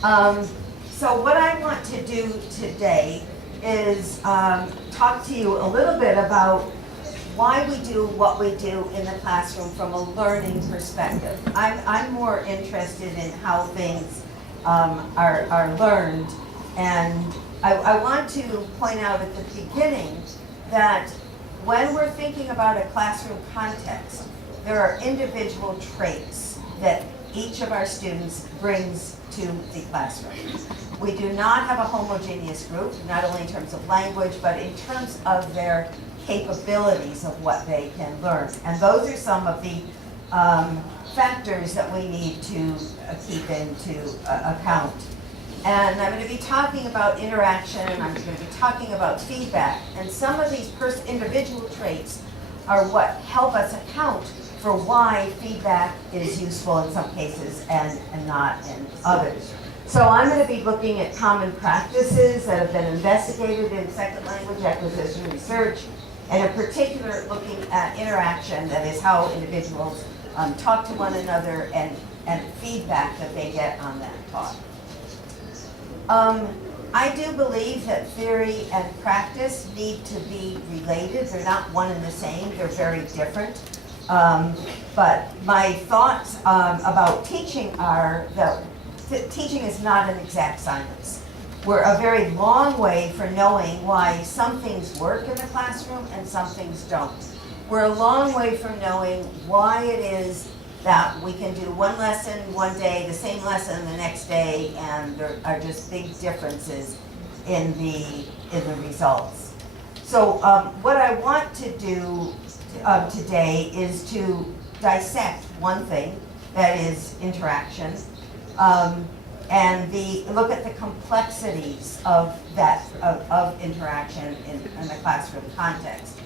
So what I want to do today is talk to you a little bit about why we do what we do in the classroom from a learning perspective. I'm more interested in how things are learned, and I want to point out at the beginning that when we're thinking about a classroom context, there are individual traits that each of our students brings to the classroom. We do not have a homogeneous group, not only in terms of language, but in terms of their capabilities of what they can learn. And those are some of the factors that we need to keep into account. And I'm going to be talking about interaction, and I'm going to be talking about feedback. And some of these individual traits are what help us account for why feedback is useful in some cases and not in others. So I'm going to be looking at common practices that have been investigated in second language acquisition research, and in particular looking at interaction, that is how individuals talk to one another and feedback that they get on that talk. I do believe that theory and practice need to be related. They're not one and the same, they're very different. But my thoughts about teaching are that teaching is not an exact science. We're a very long way from knowing why some things work in the classroom and some things don't. We're a long way from knowing why it is that we can do one lesson one day, the same lesson the next day, and there are just big differences in the results. So what I want to do today is to dissect one thing, that is interaction, and look at the complexities of interaction in the classroom context.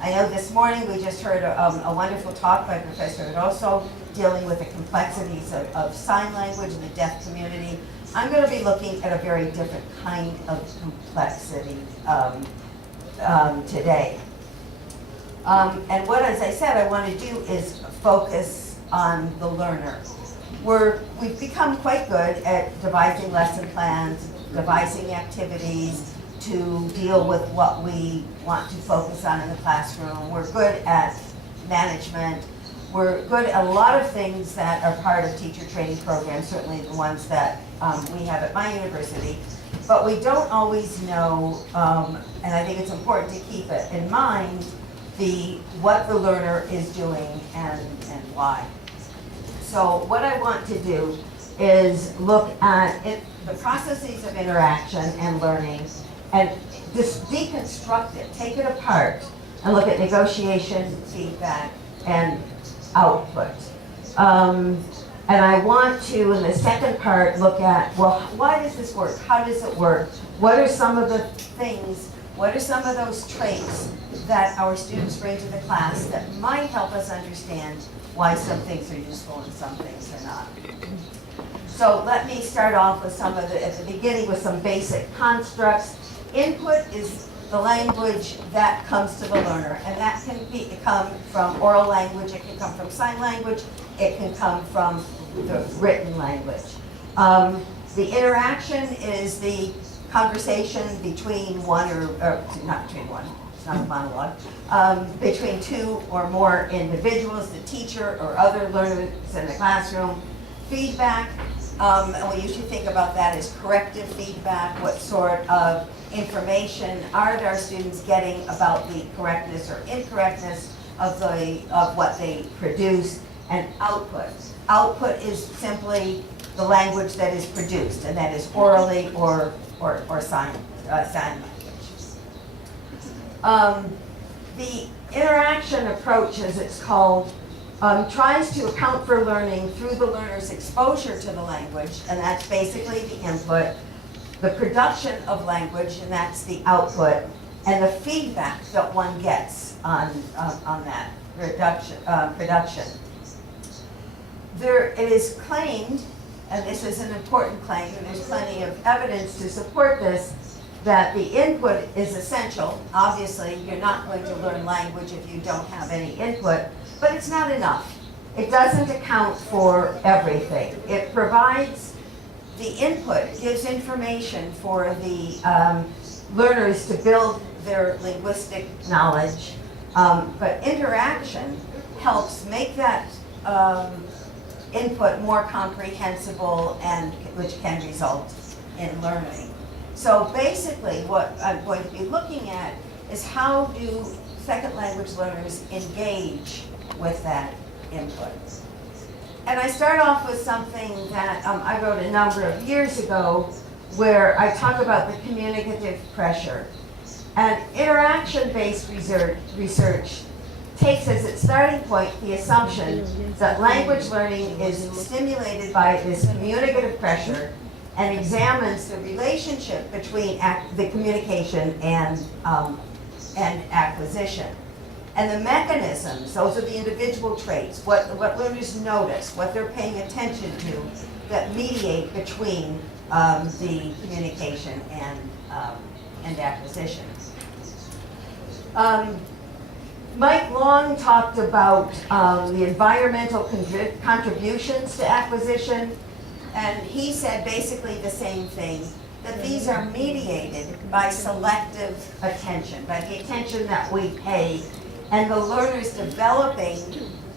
I know this morning we just heard a wonderful talk by Professor Rosso dealing with the complexities of sign language in the deaf community. I'm going to be looking at a very different kind of complexity today. And what, as I said, I want to do is focus on the learner. We've become quite good at devising lesson plans, devising activities to deal with what we want to focus on in the classroom. We're good at management. We're good at a lot of things that are part of teacher training programs, certainly the ones that we have at my university. But we don't always know, and I think it's important to keep it in mind, what the learner is doing and why. So what I want to do is look at the processes of interaction and learning and just deconstruct it, take it apart, and look at negotiation, feedback, and output. And I want to, in the second part, look at, well, why does this work? How does it work? What are some of the things, what are some of those traits that our students bring to the class that might help us understand why some things are useful and some things are not? So let me start off with at the beginning with some basic constructs. Input is the language that comes to the learner, and that can come from oral language, it can come from sign language, it can come from the written language. The interaction is the conversation between one not between one, it's not a monologue, between two or more individuals, the teacher or other learners in the classroom. Feedback, and we usually think about that as corrective feedback. What sort of information are our students getting about the correctness or incorrectness of what they produce? And output. Output is simply the language that is produced, and that is orally or sign language. The interaction approach, as it's called, tries to account for learning through the learner's exposure to the language, and that's basically the input, the production of language, and that's the output, and the feedback that one gets on that production. It is claimed, and this is an important claim, and there's plenty of evidence to support this, that the input is essential. Obviously, you're not going to learn language if you don't have any input, but it's not enough. It doesn't account for everything. It provides the input gives information for the learners to build their linguistic knowledge, but interaction helps make that input more comprehensible and which can result in learning. So basically what I'm going to be looking at is how do second language learners engage with that input. And I start off with something that I wrote a number of years ago where I talk about the communicative pressure. And interaction-based research takes as its starting point the assumption that language learning is stimulated by this communicative pressure and examines the relationship between the communication and acquisition. And the mechanisms, those are the individual traits, what learners notice, what they're paying attention to, that mediate between the communication and acquisition. Mike Long talked about the environmental contributions to acquisition, and he said basically the same thing, that these are mediated by selective attention, by the attention that we pay, and the learner's developing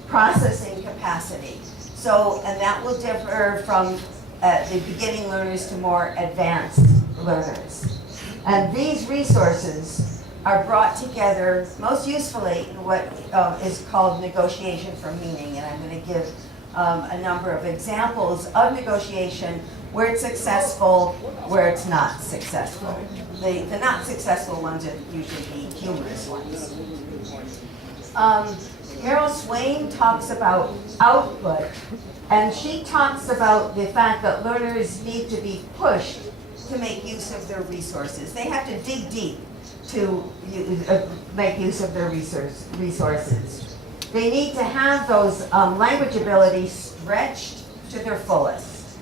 processing capacity. So, and that will differ from the beginning learners to more advanced learners. And these resources are brought together most usefully in what is called negotiation for meaning. And I'm going to give a number of examples of negotiation where it's successful, where it's not successful. The not successful ones are usually the humorous ones. Meryl Swain talks about output, and she talks about the fact that learners need to be pushed to make use of their resources. They have to dig deep to make use of their resources. They need to have those language abilities stretched to their fullest.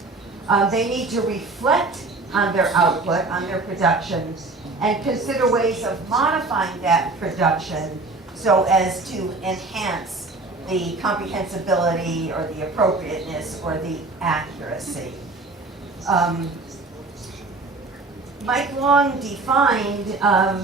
They need to reflect on their output, on their production, and consider ways of modifying that production so as to enhance the comprehensibility or the appropriateness or the accuracy. Mike Long defined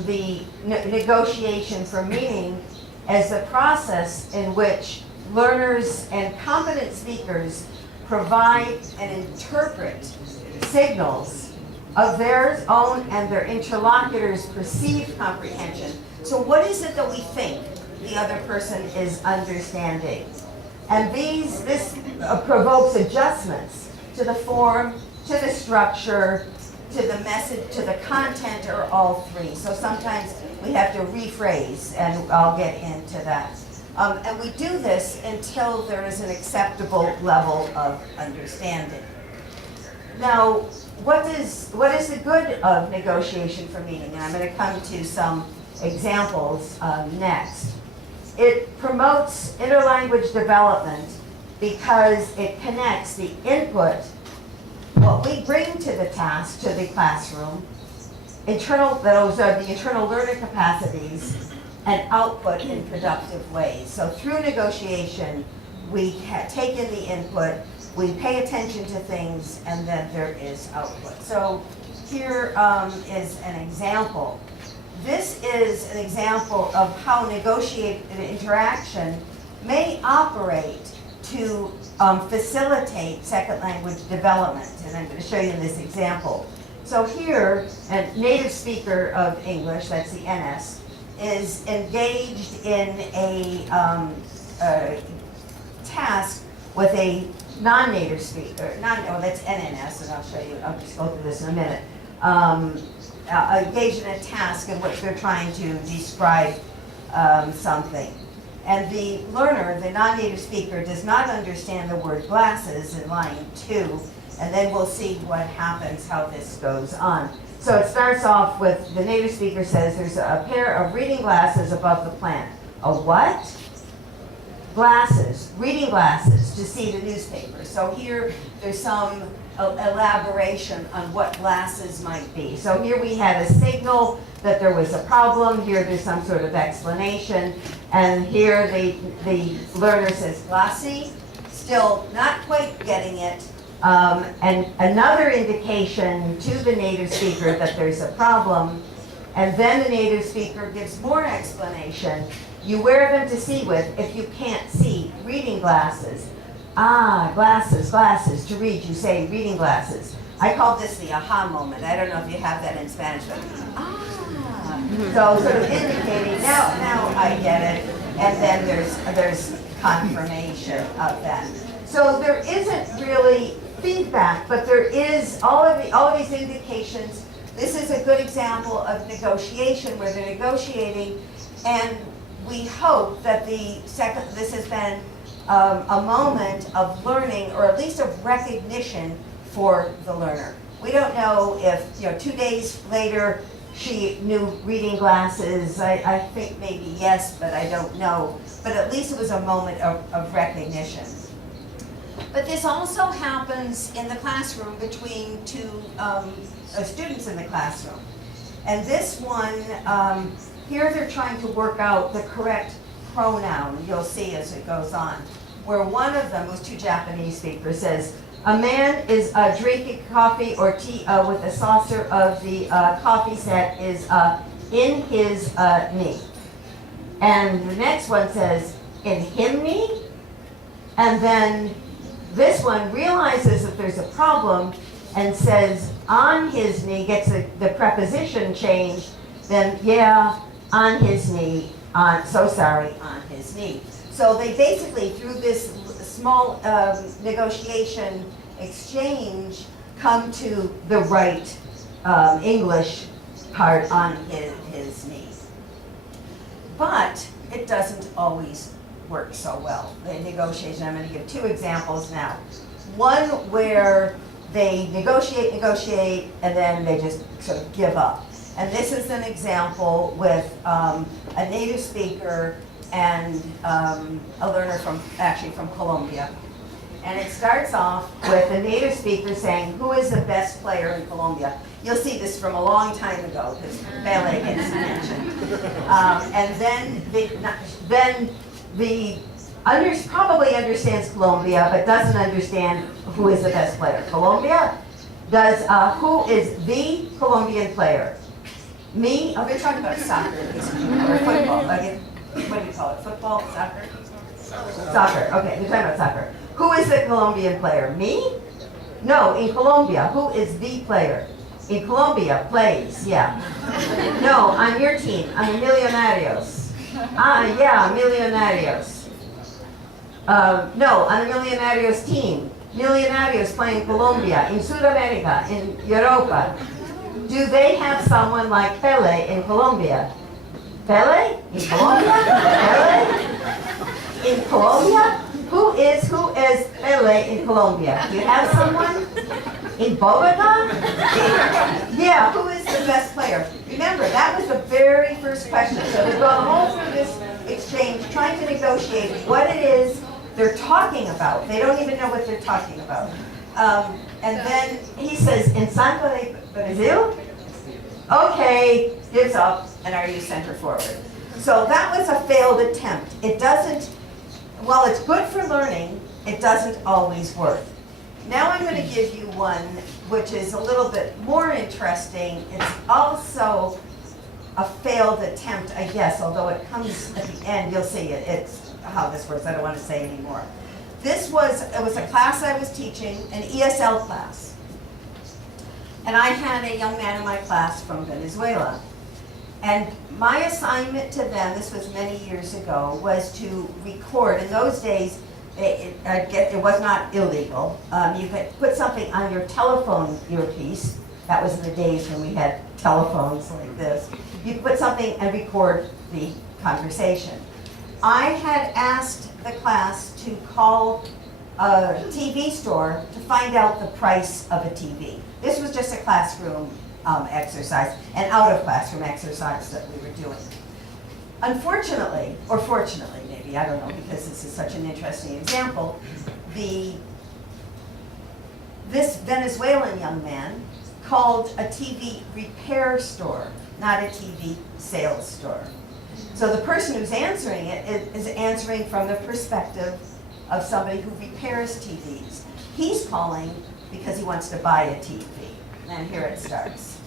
the negotiation for meaning as a process in which learners and competent speakers provide and interpret signals of their own and their interlocutors' perceived comprehension. So what is it that we think the other person is understanding? And this provokes adjustments to the form, to the structure, to the message, to the content, or all three. So sometimes we have to rephrase, and I'll get into that. And we do this until there is an acceptable level of understanding. Now, what is the good of negotiation for meaning? And I'm going to come to some examples next. It promotes interlanguage development because it connects the input, what we bring to the task, to the classroom, those are the internal learner capacities, and output in productive ways. So through negotiation, we take in the input, we pay attention to things, and then there is output. So here is an example. This is an example of how negotiated interaction may operate to facilitate second language development. And I'm going to show you in this example. So here, a native speaker of English, that's the NS, is engaged in a task with a non-native speaker, that's NNS, and I'll show you, I'll just go through this in a minute. Engaged in a task in which they're trying to describe something. And the learner, the non-native speaker, does not understand the word glasses in line 2, and then we'll see what happens, how this goes on. So it starts off with, the native speaker says, there's a pair of reading glasses above the plant. A what? Glasses, reading glasses to see the newspaper. So here, there's some elaboration on what glasses might be. So here we had a signal that there was a problem. Here there's some sort of explanation. And here the learner says glassy, still not quite getting it, And another indication to the native speaker that there's a problem, and then the native speaker gives more explanation. You wear them to see with if you can't see. Reading glasses. Ah, glasses, glasses. To read, you say reading glasses. I call this the aha moment. I don't know if you have that in Spanish, but so sort of indicating, now I get it. And then there's confirmation of that. So there isn't really feedback, but there is all of these indications. This is a good example of negotiation where they're negotiating, and we hope that this has been a moment of learning, or at least of recognition for the learner. We don't know if 2 days later she knew reading glasses. I think maybe yes, but I don't know. But at least it was a moment of recognition. But this also happens in the classroom between two students in the classroom. And this one, here they're trying to work out the correct pronoun, you'll see as it goes on, where one of them, who's two Japanese speakers, says, a man is drinking coffee or tea with a saucer of the coffee set is in his knee. And the next one says, in him knee? And then this one realizes that there's a problem and says, on his knee, gets the preposition changed, then yeah, on his knee, so sorry, on his knee. So they basically, through this small negotiation exchange, come to the right English part on his knee. But it doesn't always work so well, the negotiation. I'm going to give two examples now. One where they negotiate, and then they just sort of give up. And this is an example with a native speaker and a learner from Colombia. And it starts off with a native speaker saying, who is the best player in Colombia? You'll see this from a long time ago, because ballet gets mentioned. And then probably understands Colombia, but doesn't understand who is the best player. Colombia does, who is the Colombian player? Me? Oh, they're talking about soccer, or football. What do you call it? Football? Soccer? Soccer. Okay, they're talking about soccer. Who is the Colombian player? Me? No, in Colombia, who is the player? In Colombia, plays, yeah. No, on your team, on the Millonarios. Yeah, Millonarios. No, on the Millonarios team. Millonarios play in Colombia, in Sudamerica, in Europa. Do they have someone like Pele in Colombia? Pele? In Colombia? Pele? In Colombia? Who is Pele in Colombia? Do you have someone? In Bogota? Yeah, who is the best player? Remember, that was the very first question. So they've gone all through this exchange trying to negotiate what it is they're talking about. They don't even know what they're talking about. And then he says, in Santo de Brazil? Okay, gives up, and are you center forward? So that was a failed attempt. It doesn't, while it's good for learning, it doesn't always work. Now I'm going to give you one which is a little bit more interesting. It's also a failed attempt, I guess, although it comes at the end. You'll see it's how this works. I don't want to say anymore. It was a class I was teaching, an ESL class. And I had a young man in my class from Venezuela. And my assignment to them, this was many years ago, was to record. In those days, it was not illegal. You could put something on your telephone earpiece. That was in the days when we had telephones like this. You could put something and record the conversation. I had asked the class to call a TV store to find out the price of a TV. This was just a classroom exercise, an out-of-classroom exercise that we were doing. Unfortunately, or fortunately maybe, I don't know, because this is such an interesting example, this Venezuelan young man called a TV repair store, not a TV sales store. So the person who's answering it is answering from the perspective of somebody who repairs TVs. He's calling because he wants to buy a TV. And here it starts.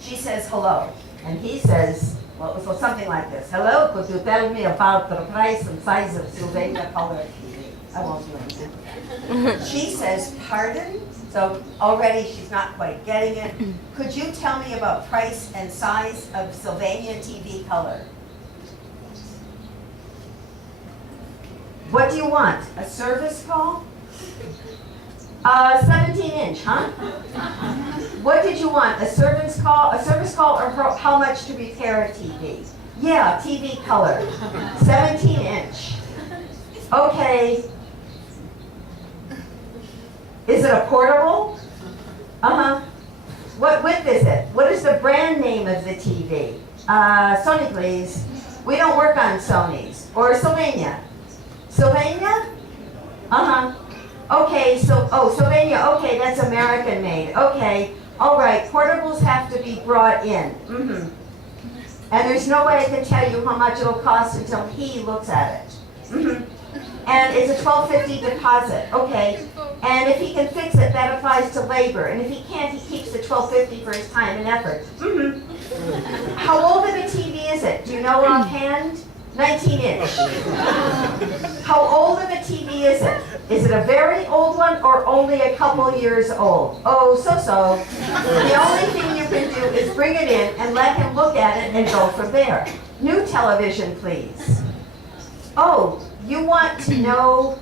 She says hello, and he says, well, so something like this. Hello, could you tell me about the price and size of Sylvania color TV? I won't do anything. She says, pardon? So already she's not quite getting it. Could you tell me about price and size of Sylvania TV color? What do you want? A service call? 17-inch, huh? What did you want? A service call, or how much to repair a TV? Yeah, TV color, 17-inch. Okay. Is it a portable? Uh-huh. What width is it? What is the brand name of the TV? Sony, please. We don't work on Sonys. Or Sylvania. Sylvania? Uh-huh. Okay, so, Sylvania, okay, that's American made. Okay, all right, portables have to be brought in. Mm-hmm. And there's no way I can tell you how much it'll cost until he looks at it. Mm-hmm. And it's a $12.50 deposit, okay. And if he can fix it, that applies to labor. And if he can't, he keeps the $12.50 for his time and effort. Mm-hmm. How old of a TV is it? Do you know offhand? 19-inch. How old of a TV is it? Is it a very old one or only a couple years old? Oh, so-so. The only thing you can do is bring it in and let him look at it and go from there. New television, please. Oh, you want to know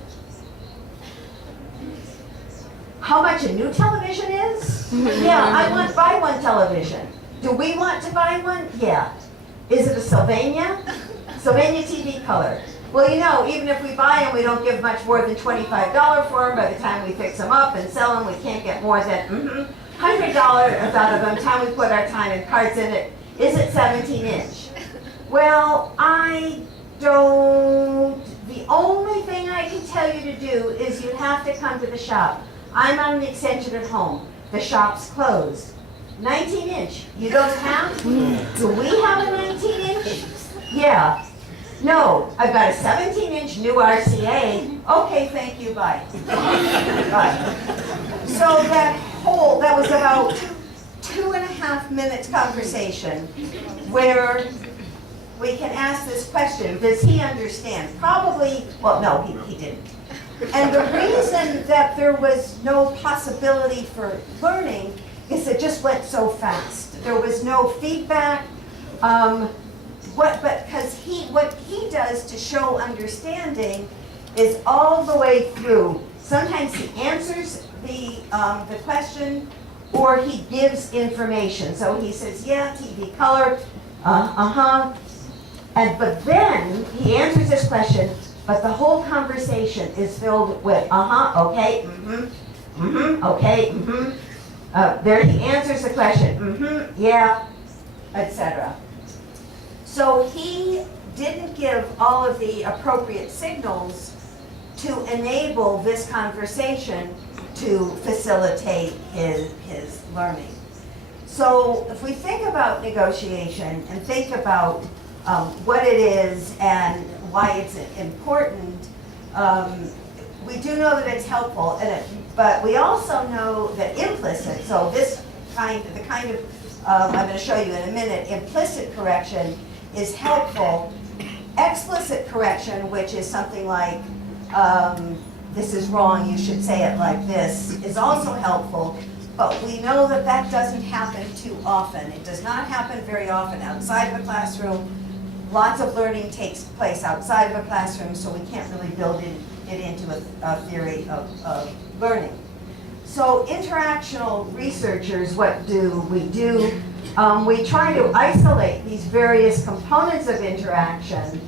how much a new television is? Yeah, I want to buy one television. Do we want to buy one? Yeah. Is it a Sylvania? Sylvania TV color. Well, you know, even if we buy them, we don't give much more than $25 for them. By the time we fix them up and sell them, we can't get more than $100 out of them. Time we put our time and cards in it. Is it 17-inch? Well, I don't. The only thing I can tell you to do is you have to come to the shop. I'm on the extension at home. The shop's closed. 19-inch. You don't have? Do we have a 19-inch? Yeah. No, I've got a 17-inch new RCA. Okay, thank you, bye. Bye. So that was about 2.5 minutes conversation where we can ask this question, does he understand? Probably, well, no, he didn't. And the reason that there was no possibility for learning is it just went so fast. There was no feedback. What he does to show understanding is all the way through. Sometimes he answers the question, or he gives information. So he says, yeah, TV color, but then he answers this question, but the whole conversation is filled with okay, okay, there he answers the question, yeah, etc. So he didn't give all of the appropriate signals to enable this conversation to facilitate his learning. So if we think about negotiation and think about what it is and why it's important, we do know that it's helpful, but we also know that implicit, so I'm going to show you in a minute, implicit correction is helpful. Explicit correction, which is something like, this is wrong, you should say it like this, is also helpful, but we know that that doesn't happen too often. It does not happen very often outside of a classroom. Lots of learning takes place outside of a classroom, so we can't really build it into a theory of learning. So interactional researchers, what do? We try to isolate these various components of interaction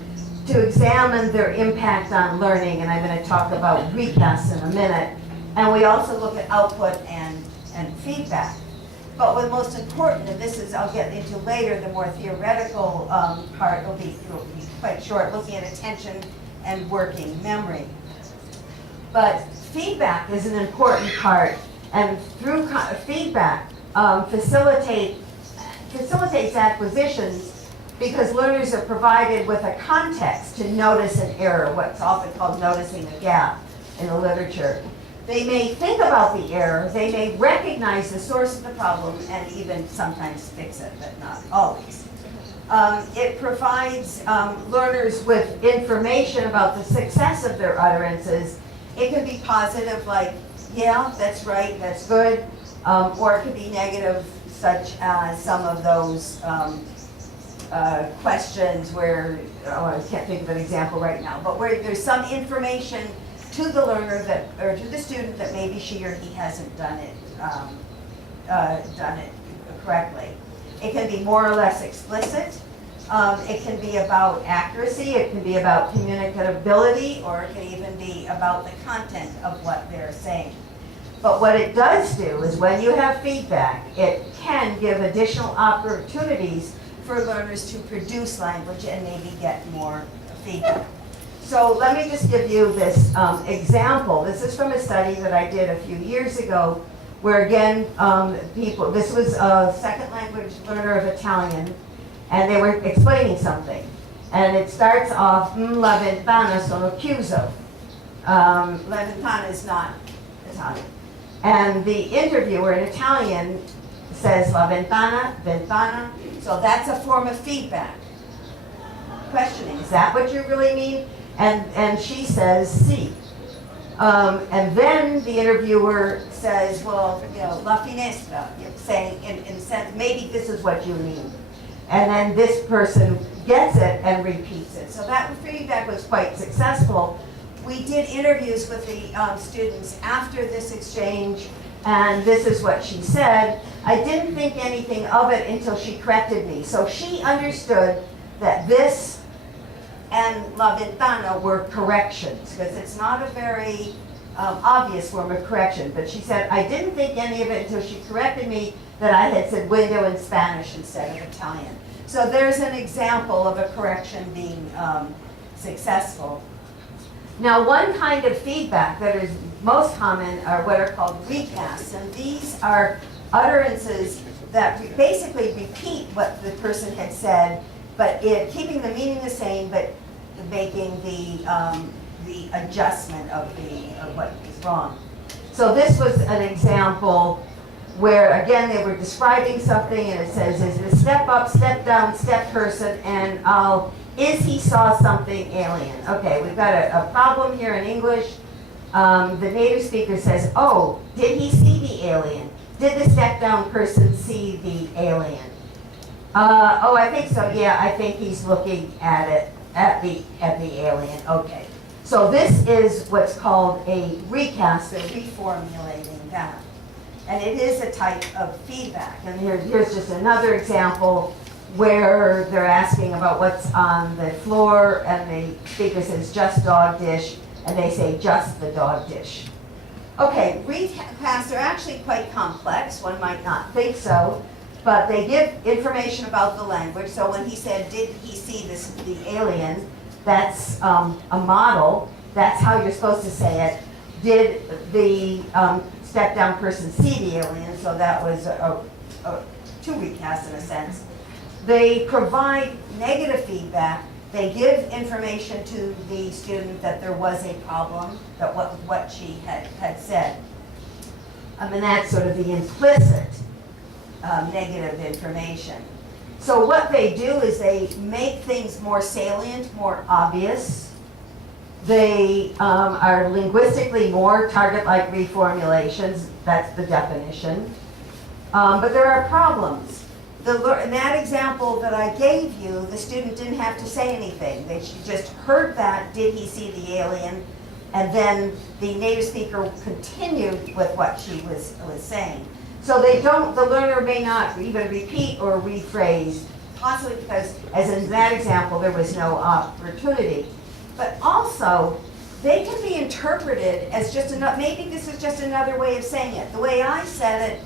to examine their impact on learning, and I'm going to talk about recasts in a minute. And we also look at output and feedback. But what's most important, and this is I'll get into later, the more theoretical part will be quite short, looking at attention and working memory. But feedback is an important part, and through feedback facilitates acquisitions because learners are provided with a context to notice an error, what's often called noticing a gap in the literature. They may think about the error, they may recognize the source of the problem and even sometimes fix it, but not always. It provides learners with information about the success of their utterances. It can be positive, like, yeah, that's right, that's good, or it could be negative, such as some of those questions where, I can't think of an example right now, but where there's some information to the learner that, or to the student, that maybe she or he hasn't done it correctly. It can be more or less explicit. It can be about accuracy. It can be about communicability, or it can even be about the content of what they're saying. But what it does do is, when you have feedback, it can give additional opportunities for learners to produce language and maybe get more feedback. So let me just give you this example. This is from a study that I did a few years ago, where again, this was a second language learner of Italian, and they were explaining something. And it starts off, la ventana sono chiuso. La ventana is not Italian. And the interviewer in Italian says la ventana, ventana. So that's a form of feedback. Questioning, is that what you really mean? And she says, si. And then the interviewer says, well, you know, la finestra, saying in a sense, maybe this is what you mean. And then this person gets it and repeats it. So that feedback was quite successful. We did interviews with the students after this exchange, and this is what she said. I didn't think anything of it until she corrected me. So she understood that this and la ventana were corrections, because it's not a very obvious form of correction. But she said, I didn't think any of it until she corrected me that I had said window in Spanish instead of Italian. So there's an example of a correction being successful. Now, one kind of feedback that is most common are what are called recasts, and these are utterances that basically repeat what the person had said, but keeping the meaning the same, but making the adjustment of what is wrong. So this was an example where, again, they were describing something, and it says, is it a step up, step down, step person, and is he saw something alien? Okay, we've got a problem here in English. The native speaker says, oh, did he see the alien? Did the step down person see the alien? Oh, I think so, yeah, I think he's looking at it, at the alien, okay. So this is what's called a recast, or reformulating that. And it is a type of feedback. And here's just another example where they're asking about what's on the floor, and the speaker says just dog dish, and they say just the dog dish. Okay, recasts are actually quite complex. One might not think so, but they give information about the language. So when he said, did he see the alien, that's a model. That's how you're supposed to say it. Did the step down person see the alien? So that was two recasts in a sense. They provide negative feedback. They give information to the student that there was a problem, that what she had said. And that's sort of the implicit negative information. So what they do is they make things more salient, more obvious. They are linguistically more target-like reformulations. That's the definition. But there are problems. In that example that I gave you, the student didn't have to say anything. She just heard that, did he see the alien? And then the native speaker continued with what she was saying. So the learner may not even repeat or rephrase, possibly because, as in that example, there was no opportunity. But also, they can be interpreted as just maybe this is just another way of saying it. The way I said it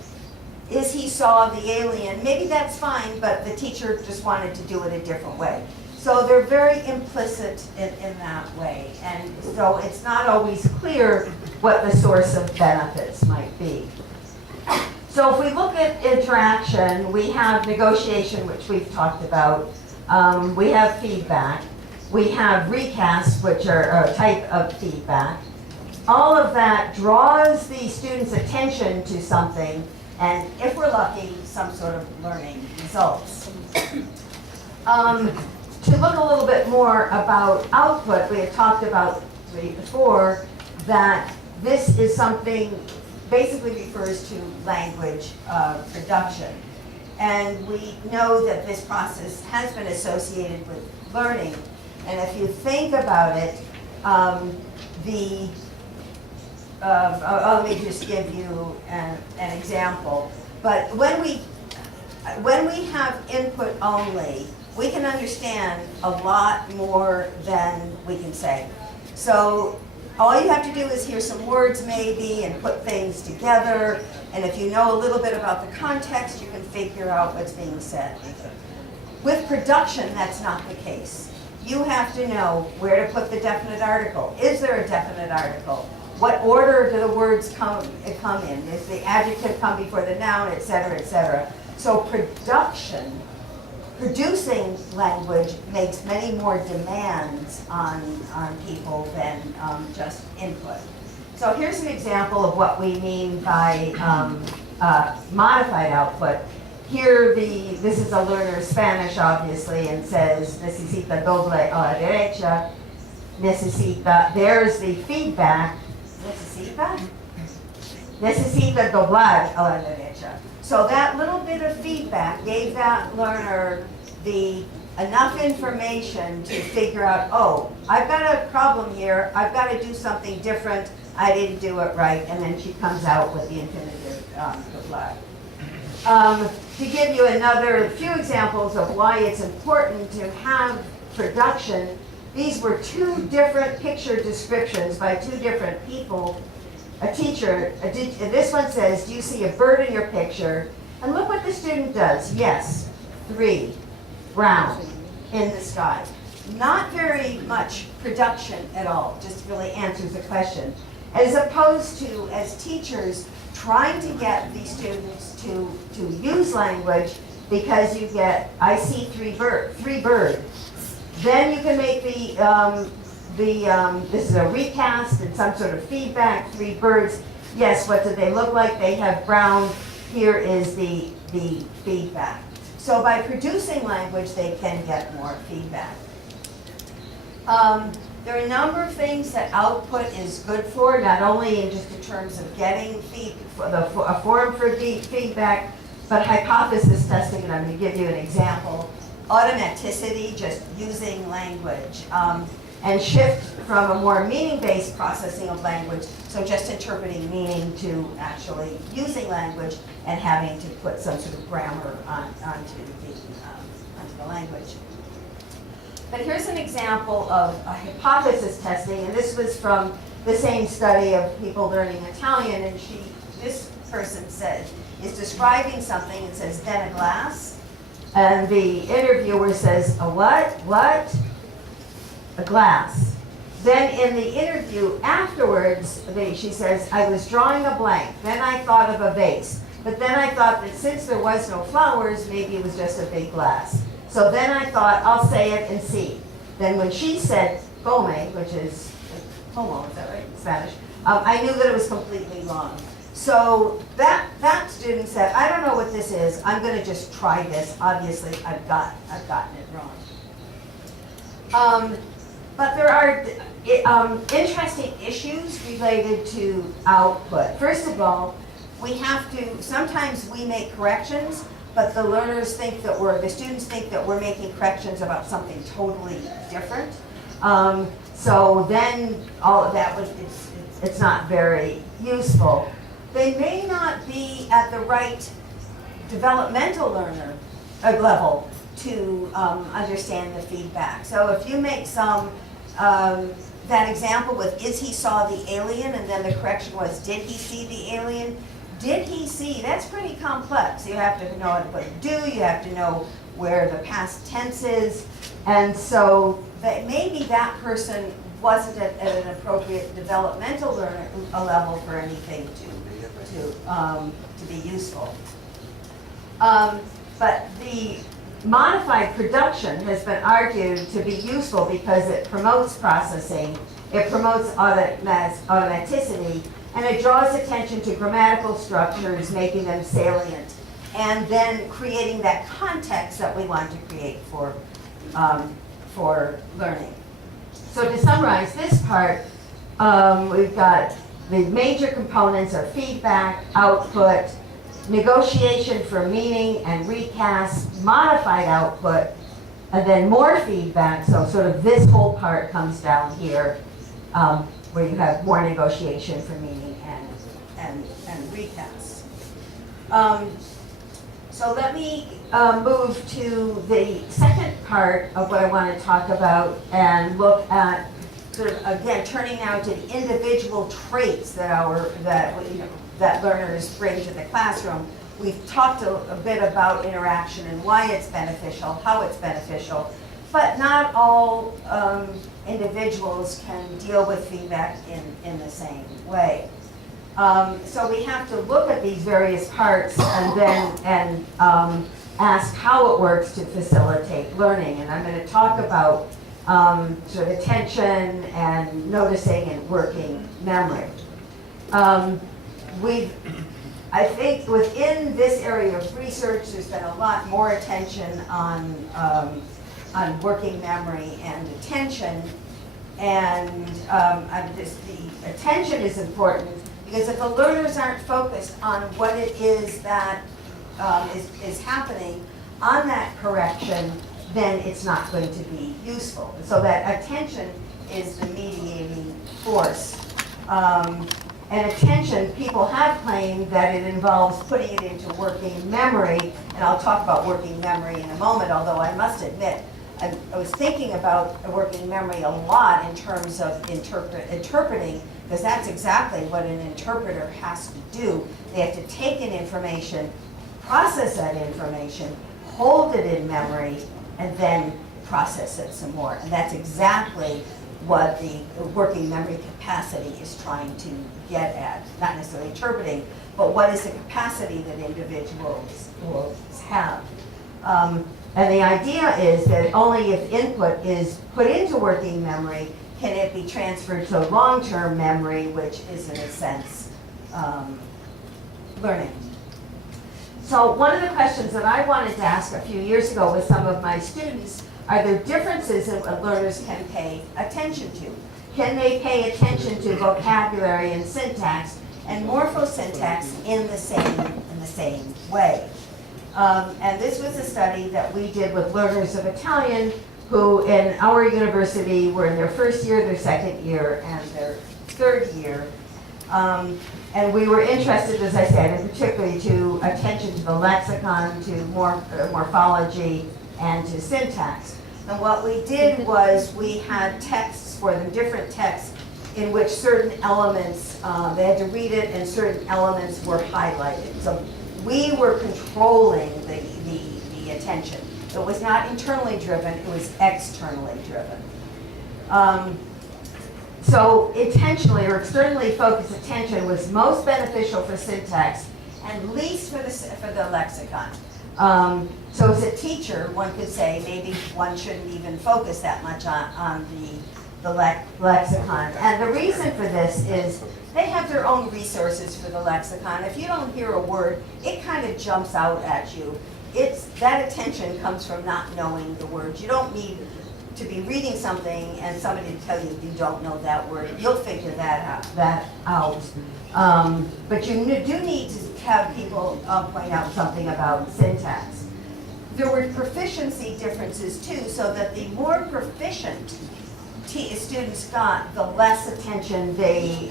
is he saw the alien. Maybe that's fine, but the teacher just wanted to do it a different way. So they're very implicit in that way. And so it's not always clear what the source of benefits might be. So if we look at interaction, we have negotiation, which we've talked about. We have feedback. We have recasts, which are a type of feedback. all of that draws the student's attention to something, and if we're lucky, some sort of learning results. To look a little bit more about output, we had talked about before that this is something basically refers to language production. And we know that this process has been associated with learning. And if you think about it, let me just give you an example. But when we have input only, we can understand a lot more than we can say. So all you have to do is hear some words maybe and put things together. And if you know a little bit about the context, you can figure out what's being said. With production, that's not the case. You have to know where to put the definite article. Is there a definite article? What order do the words come in? Is the adjective come before the noun, et cetera, et cetera? So producing language makes many more demands on people than just input. So here's an example of what we mean by modified output. Here, this is a learner's Spanish, obviously, and says, necesita doble a la derecha, necesita, there's the feedback, necesita doblar a la derecha. So that little bit of feedback gave that learner enough information to figure out, oh, I've got a problem here, I've got to do something different, I didn't do it right, and then she comes out with the infinitive doblar. To give you another few examples of why it's important to have production, these were two different picture descriptions by two different people. A teacher, this one says, do you see a bird in your picture? And look what the student does. Yes, 3, brown, in the sky. Not very much production at all, just really answers the question. As opposed to, as teachers, trying to get these students to use language because you get, I see 3 birds. Then you can make this is a recast and some sort of feedback, 3 birds. Yes, what do they look like? They have brown. Here is the feedback. So by producing language, they can get more feedback. There are a number of things that output is good for, not only in just in terms of getting a form for feedback, but hypothesis testing, and I'm going to give you an example. Automaticity, just using language, and shift from a more meaning-based processing of language, so just interpreting meaning, to actually using language and having to put some sort of grammar onto the language. But here's an example of a hypothesis testing, and this was from the same study of people learning Italian, and this person is describing something and says, then a glass, and the interviewer says, a what? What? A glass. Then in the interview afterwards, she says, I was drawing a blank, then I thought of a vase, but then I thought that since there was no flowers, maybe it was just a big glass. So then I thought, I'll say it and see. Then when she said come, which is como, is that right, in Spanish? I knew that it was completely wrong. So that student said, I don't know what this is. I'm going to just try this. Obviously, I've gotten it wrong. But there are interesting issues related to output. First of all, sometimes we make corrections, but the learners think that the students think that we're making corrections about something totally different. So then all of that it's not very useful. They may not be at the right developmental learner level to understand the feedback. So if you make that example with, is he saw the alien, and then the correction was, did he see the alien? Did he see? That's pretty complex. You have to know what to do. You have to know where the past tense is. And so maybe that person wasn't at an appropriate developmental level for anything to be useful. But the modified production has been argued to be useful because it promotes processing it promotes automaticity, and it draws attention to grammatical structures, making them salient, and then creating that context that we want to create for learning. So to summarize this part, we've got the major components are feedback, output, negotiation for meaning and recast, modified output, and then more feedback. So sort of this whole part comes down here, where you have more negotiation for meaning and recast. So let me move to the second part of what I want to talk about and look at sort of, again, turning now to the individual traits that learners bring to the classroom. We've talked a bit about interaction and why it's beneficial, how it's beneficial, but not all individuals can deal with feedback in the same way. So we have to look at these various parts and then ask how it works to facilitate learning. And I'm going to talk about sort of attention and noticing and working memory. I think within this area of research, there's been a lot more attention on working memory and attention. And the attention is important because if the learners aren't focused on what it is that is happening on that correction, then it's not going to be useful. So that attention is the mediating force. And attention, people have claimed that it involves putting it into working memory, and I'll talk about working memory in a moment, although I must admit, I was thinking about working memory a lot in terms of interpreting, because that's exactly what an interpreter has to do. They have to take in information, process that information, hold it in memory, and then process it some more. And that's exactly what the working memory capacity is trying to get at. Not necessarily interpreting, but what is the capacity that individuals have. And the idea is that only if input is put into working memory can it be transferred to long-term memory, which is in a sense learning. So one of the questions that I wanted to ask a few years ago with some of my students, are there differences in what learners can pay attention to? Can they pay attention to vocabulary and syntax and morphosyntax in the same way? And this was a study that we did with learners of Italian who in our university were in their first year, their second year, and their third year. And we were interested, as I said, in particularly to attention to the lexicon, to morphology, and to syntax. And what we did was we had texts for them, different texts, in which certain elements, they had to read it and certain elements were highlighted. So we were controlling the attention. It was not internally driven, it was externally driven. So intentionally or externally focused attention was most beneficial for syntax and least for the lexicon. So as a teacher, one could say maybe one shouldn't even focus that much on the lexicon. And the reason for this is they have their own resources for the lexicon. If you don't hear a word, it kind of jumps out at you. That attention comes from not knowing the words. You don't need to be reading something and somebody to tell you don't know that word. You'll figure that out. But you do need to have people point out something about syntax. There were proficiency differences too, so that the more proficient students got, the less attention they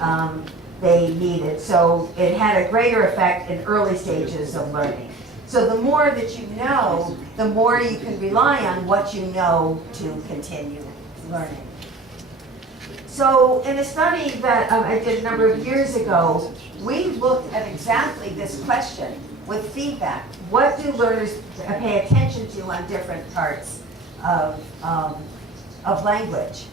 needed. So it had a greater effect in early stages of learning. So the more that you know, the more you can rely on what you know to continue learning. So in a study that I did a number of years ago, we looked at exactly this question with feedback. What do learners pay attention to on different parts of language?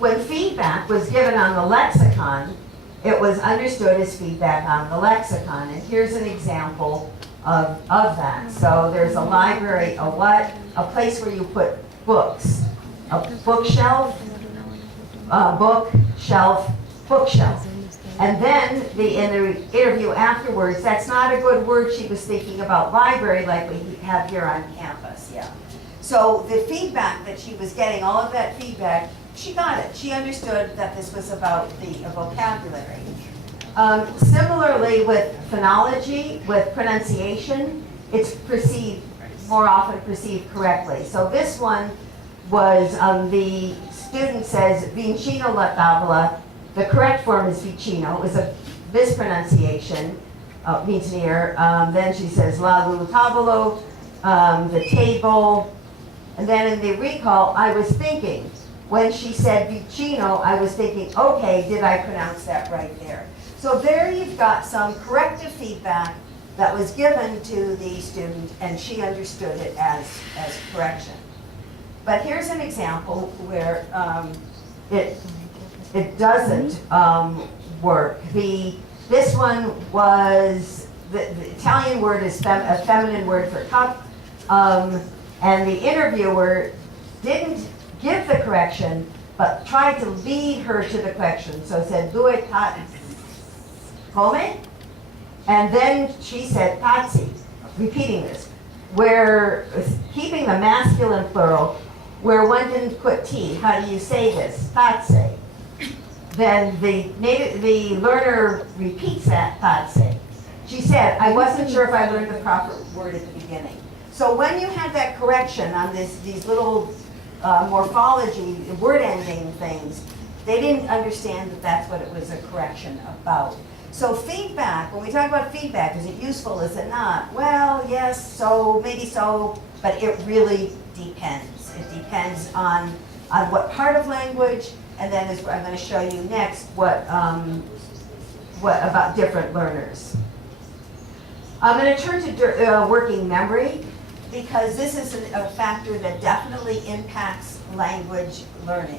When feedback was given on the lexicon, it was understood as feedback on the lexicon. And here's an example of that. So there's a library, a place where you put books, a bookshelf. bookshelf. And then in the interview afterwards, that's not a good word. She was thinking about library like we have here on campus, yeah. So the feedback that she was getting, all of that feedback, she got it. She understood that this was about the vocabulary. Similarly with phonology, with pronunciation, it's more often perceived correctly. So this one was, the student says, Vicino la tavola. The correct form is vicino. It was a mispronunciation, means near. Then she says la lu tavolo, the table. And then in the recall, I was thinking, when she said vicino, I was thinking, okay, did I pronounce that right there? So there you've got some corrective feedback that was given to the student, and she understood it as correction. But here's an example where it doesn't work. This one was, the Italian word is a feminine word for cup, and the interviewer didn't give the correction, but tried to lead her to the correction. So said, due come? And then she said, pazzi, repeating this, where keeping the masculine plural, where one didn't put T. How do you say this? Pazzi. Then the learner repeats that, pazzi. She said, I wasn't sure if I learned the proper word at the beginning. So when you had that correction on these little morphology, word ending things, they didn't understand that that's what it was a correction about. So feedback, when we talk about feedback, is it useful, is it not? Well, yes, so, maybe so, but it really depends. It depends on what part of language, and then as I'm going to show you next, what about different learners. I'm going to turn to working memory, because this is a factor that definitely impacts language learning.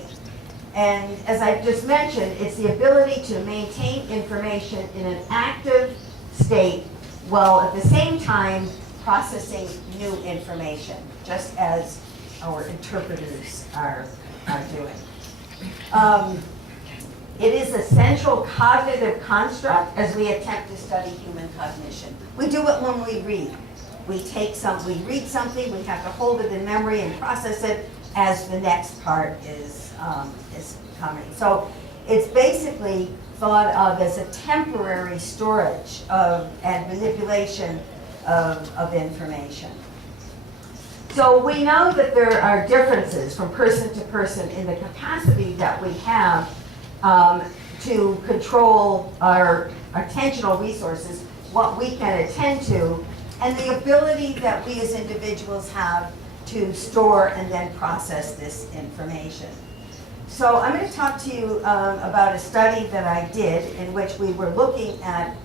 And as I just mentioned, it's the ability to maintain information in an active state while at the same time processing new information, just as our interpreters are doing. It is a central cognitive construct as we attempt to study human cognition. We do it when we read. We read something, we have to hold it in memory and process it as the next part is coming. So it's basically thought of as a temporary storage and manipulation of information. So we know that there are differences from person to person in the capacity that we have to control our attentional resources, what we can attend to, and the ability that we as individuals have to store and then process this information. So I'm going to talk to you about a study that I did in which we were looking at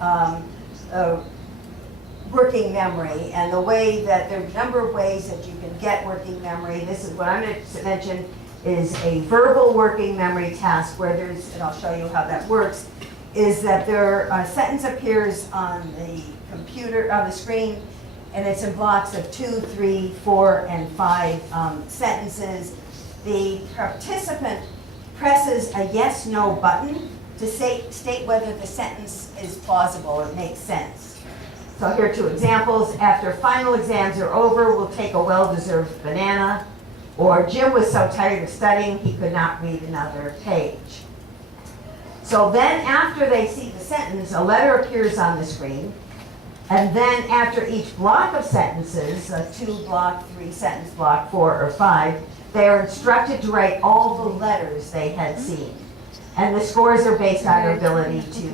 working memory and the way that there are a number of ways that you can get working memory. This is what I'm going to mention is a verbal working memory task where there's, and I'll show you how that works, is that a sentence appears on the computer, on the screen, and it's in blocks of 2, 3, 4, and 5 sentences. The participant presses a yes/no button to state whether the sentence is plausible or makes sense. So here are 2 examples. After final exams are over, we'll take a well-deserved banana. Or Jim was so tired of studying, he could not read another page. So then after they see the sentence, a letter appears on the screen. And then after each block of sentences, 2 block, 3 sentence block, 4 or 5, they are instructed to write all the letters they had seen. And the scores are based on their ability to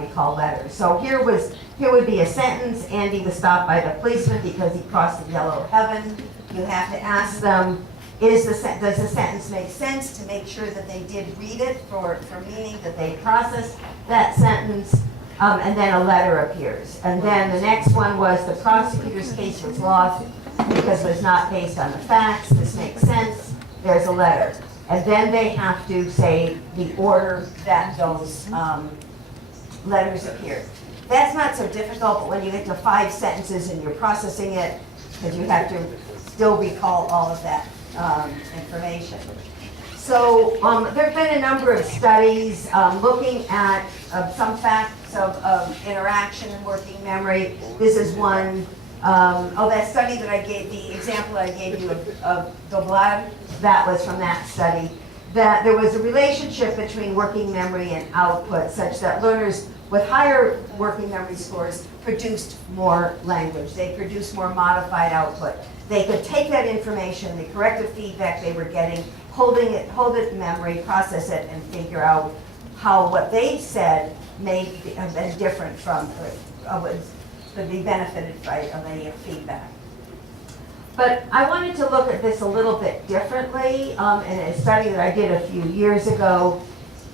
recall letters. So here would be a sentence. Andy was stopped by the policeman because he crossed the yellow heaven. You have to ask them, does the sentence make sense, to make sure that they did read it for meaning, that they processed that sentence. And then a letter appears. And then the next one was the prosecutor's case was lost because it was not based on the facts. This makes sense. There's a letter. And then they have to say the order that those letters appeared. That's not so difficult, but when you get to 5 sentences and you're processing it, because you have to still recall all of that information. So there have been a number of studies looking at some facts of interaction and working memory. This is one, that study that I gave, the example I gave you of Doblad, that was from that study. That there was a relationship between working memory and output such that learners with higher working memory scores produced more language. They produced more modified output. They could take that information, the corrective feedback they were getting, hold it in memory, process it, and figure out how what they said may have been different from, could be benefited by the feedback. But I wanted to look at this a little bit differently in a study that I did a few years ago,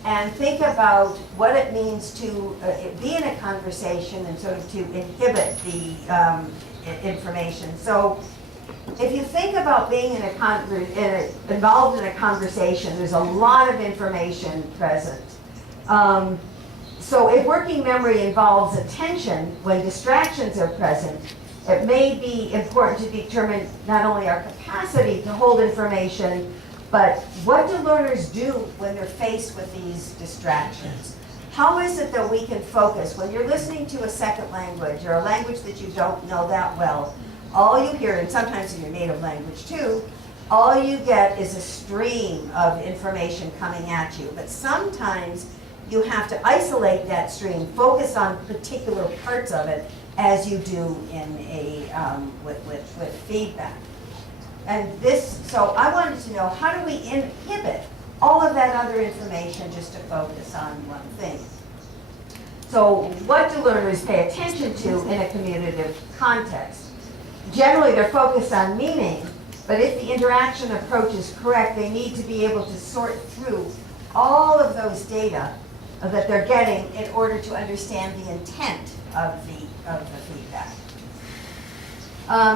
and think about what it means to be in a conversation and sort of to inhibit the information. So if you think about being involved in a conversation, there's a lot of information present. So if working memory involves attention when distractions are present, it may be important to determine not only our capacity to hold information, but what do learners do when they're faced with these distractions? How is it that we can focus? When you're listening to a second language or a language that you don't know that well, all you hear, and sometimes in your native language too, all you get is a stream of information coming at you. But sometimes you have to isolate that stream, focus on particular parts of it, as you do in with feedback. And so I wanted to know, how do we inhibit all of that other information just to focus on one thing? So what do learners pay attention to in a commutative context? Generally, they're focused on meaning, but if the interaction approach is correct, they need to be able to sort through all of those data that they're getting in order to understand the intent of the feedback.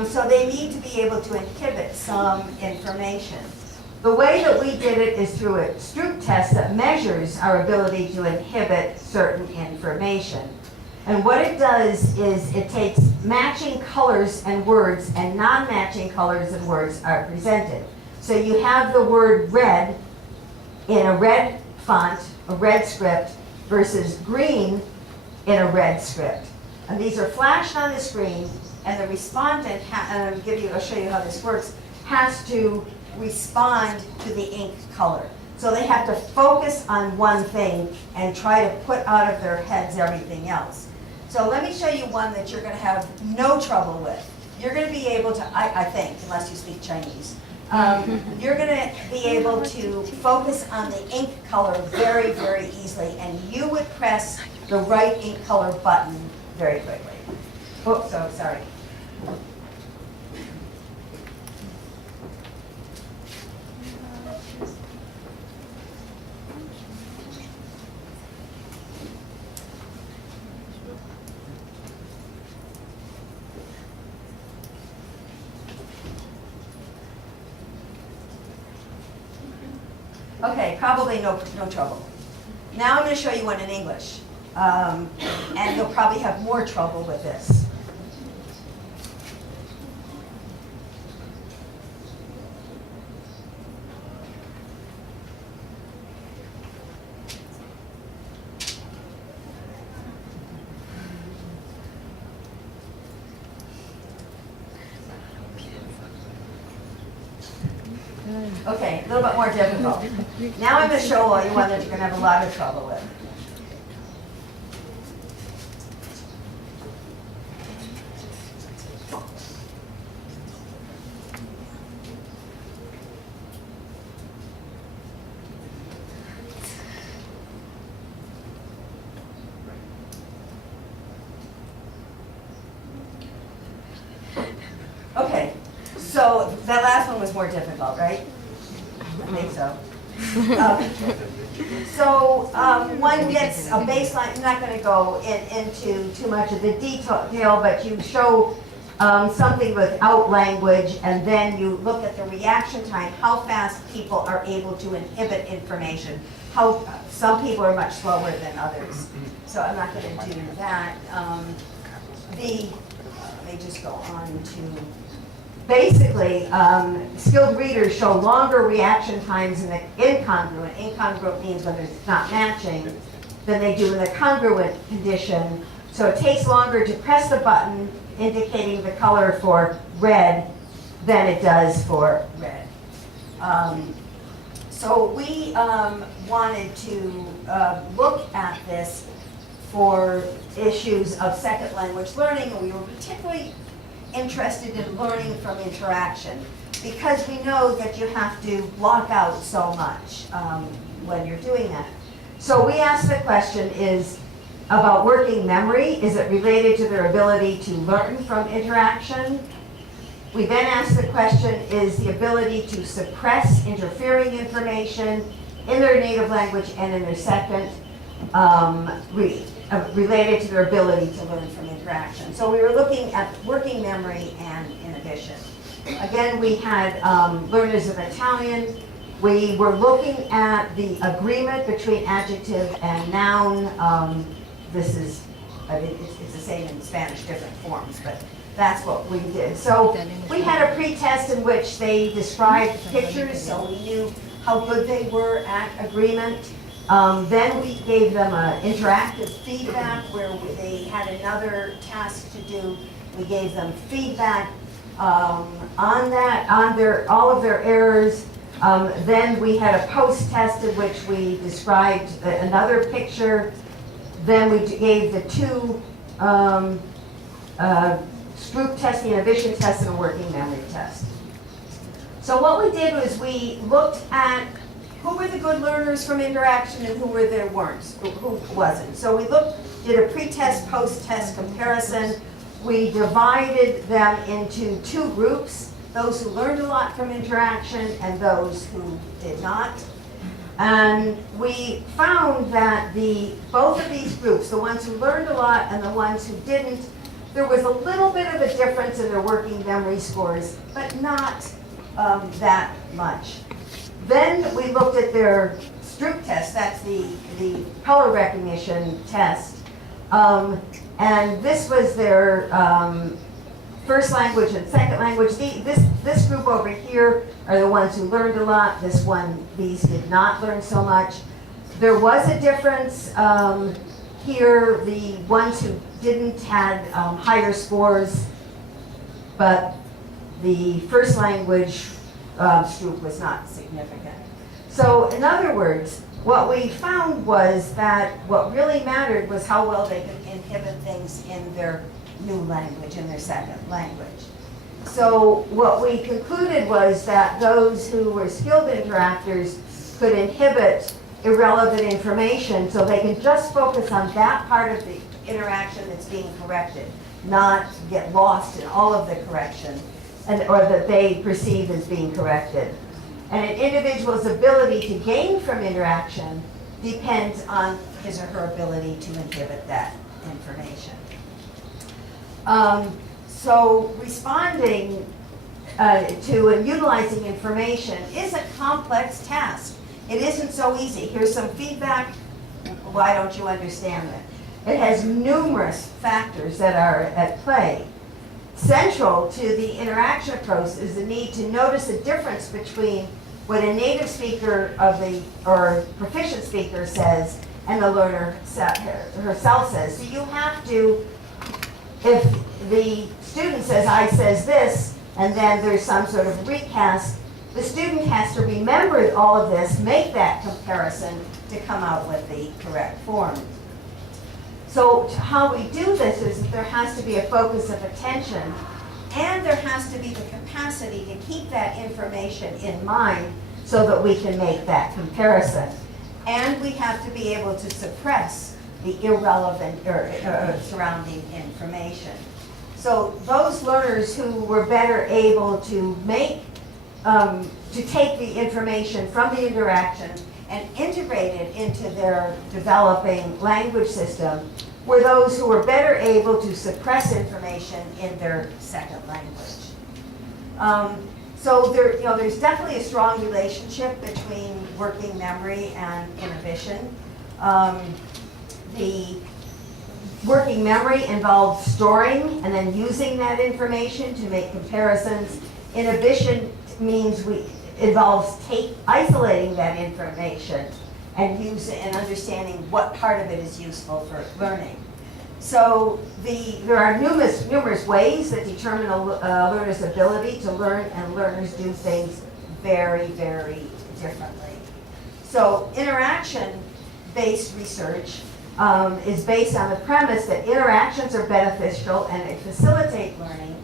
So they need to be able to inhibit some information. The way that we did it is through a Stroop test that measures our ability to inhibit certain information. And what it does is it takes matching colors and words, and non-matching colors and words are presented. So you have the word red in a red font, a red script, versus green in a red script. And these are flashed on the screen, and the respondent, and I'll show you how this works, has to respond to the ink color. So they have to focus on one thing and try to put out of their heads everything else. So let me show you one that you're going to have no trouble with. You're going to be able to, I think, unless you speak Chinese, you're going to be able to focus on the ink color very, very easily, and you would press the right ink color button very quickly. Oops, so sorry. Okay, probably no trouble. Now I'm going to show you one in English, and you'll probably have more trouble with this. Okay, a little bit more difficult. Now I'm going to show you one that you're going to have a lot of trouble with. Okay, so that last one was more difficult, right? I think so. One gets a baseline. I'm not going to go into too much of the detail, but you show something without language, and then you look at the reaction time, how fast people are able to inhibit information. How some people are much slower than others. So I'm not going to do that. Let me just go on to basically, skilled readers show longer reaction times in the incongruent. Incongruent means when it's not matching than they do in the congruent condition. So it takes longer to press the button indicating the color for red than it does for red. So we wanted to look at this for issues of second language learning, and we were particularly interested in learning from interaction because we know that you have to block out so much when you're doing that. So we asked the question is about working memory. Is it related to their ability to learn from interaction? We then asked the question, is the ability to suppress interfering information in their native language and in their second related to their ability to learn from interaction? So we were looking at working memory and inhibition. Again, we had learners of Italian. We were looking at the agreement between adjective and noun. This is, it's the same in Spanish, different forms, but that's what we did. So we had a pre-test in which they described pictures, so we knew how good they were at agreement. Then we gave them interactive feedback where they had another task to do. We gave them feedback on that, on all of their errors. Then we had a post-test in which we described another picture. Then we gave the two Stroop test, the inhibition test, and a working memory test. So what we did was we looked at who were the good learners from interaction and who wasn't. So we did a pre-test, post-test comparison. We divided them into two groups, those who learned a lot from interaction and those who did not. And we found that both of these groups, the ones who learned a lot and the ones who didn't, there was a little bit of a difference in their working memory scores, but not that much. Then we looked at their Stroop test, that's the color recognition test, and this was their first language and second language. This group over here are the ones who learned a lot. These did not learn so much. There was a difference here. The ones who didn't had higher scores, but the first language Stroop was not significant. So in other words, what we found was that what really mattered was how well they could inhibit things in their new language, in their second language. So what we concluded was that those who were skilled interactors could inhibit irrelevant information so they can just focus on that part of the interaction that's being corrected, not get lost in all of the correction or that they perceive as being corrected. And an individual's ability to gain from interaction depends on his or her ability to inhibit that information. So responding to and utilizing information is a complex task. It isn't so easy. Here's some feedback. Why don't you understand it? It has numerous factors that are at play. Central to the interaction approach is the need to notice the difference between what a native speaker or proficient speaker says and the learner herself says. So you have to, if the student says, I says this, and then there's some sort of recast, the student has to remember all of this, make that comparison to come out with the correct form. So how we do this is that there has to be a focus of attention, and there has to be the capacity to keep that information in mind so that we can make that comparison. And we have to be able to suppress the irrelevant surrounding information. So those learners who were better able to take the information from the interaction and integrate it into their developing language system were those who were better able to suppress information in their second language. So there's definitely a strong relationship between working memory and inhibition. The working memory involves storing and then using that information to make comparisons Inhibition means involves isolating that information and understanding what part of it is useful for learning. So there are numerous ways that determine a learner's ability to learn, and learners do things very, very differently. So interaction-based research is based on the premise that interactions are beneficial and they facilitate learning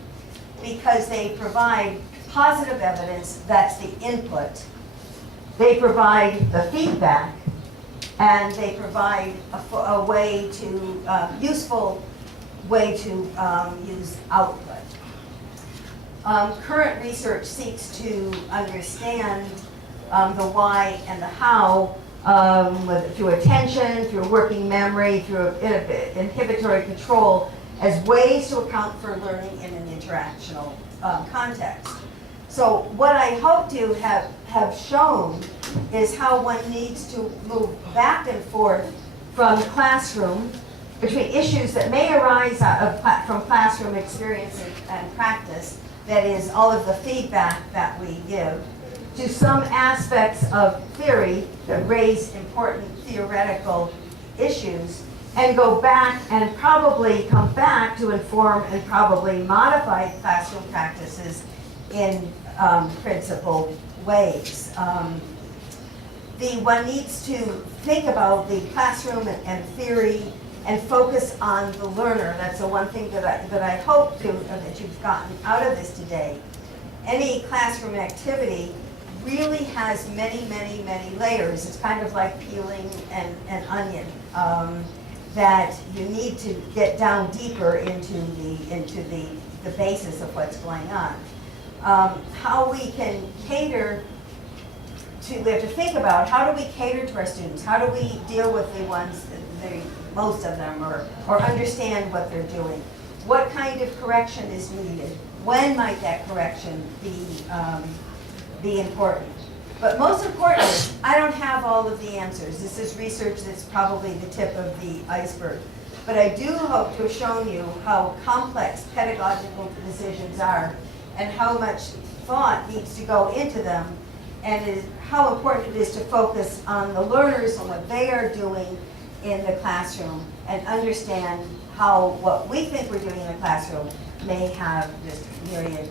because they provide positive evidence, that's the input. They provide the feedback, and they provide a way to, useful way to use output. Current research seeks to understand the why and the how, through attention, through working memory, through inhibitory control, as ways to account for learning in an interactional context. So what I hope to have shown is how one needs to move back and forth from classroom, between issues that may arise from classroom experience and practice, that is, all of the feedback that we give, to some aspects of theory that raise important theoretical issues, and go back and probably come back to inform and probably modify classroom practices in principled ways. One needs to think about the classroom and theory and focus on the learner. That's the one thing that I hope that you've gotten out of this today. Any classroom activity really has many, many, many layers. It's kind of like peeling an onion. That you need to get down deeper into the basis of what's going on. How we can cater to, we have to think about how do we cater to our students? How do we deal with the ones, most of them, or understand what they're doing? What kind of correction is needed? When might that correction be important? But most importantly, I don't have all of the answers. This is research that's probably the tip of the iceberg. But I do hope to have shown you how complex pedagogical decisions are and how much thought needs to go into them, and how important it is to focus on the learners and what they are doing in the classroom, and understand how what we think we're doing in the classroom may have this myriad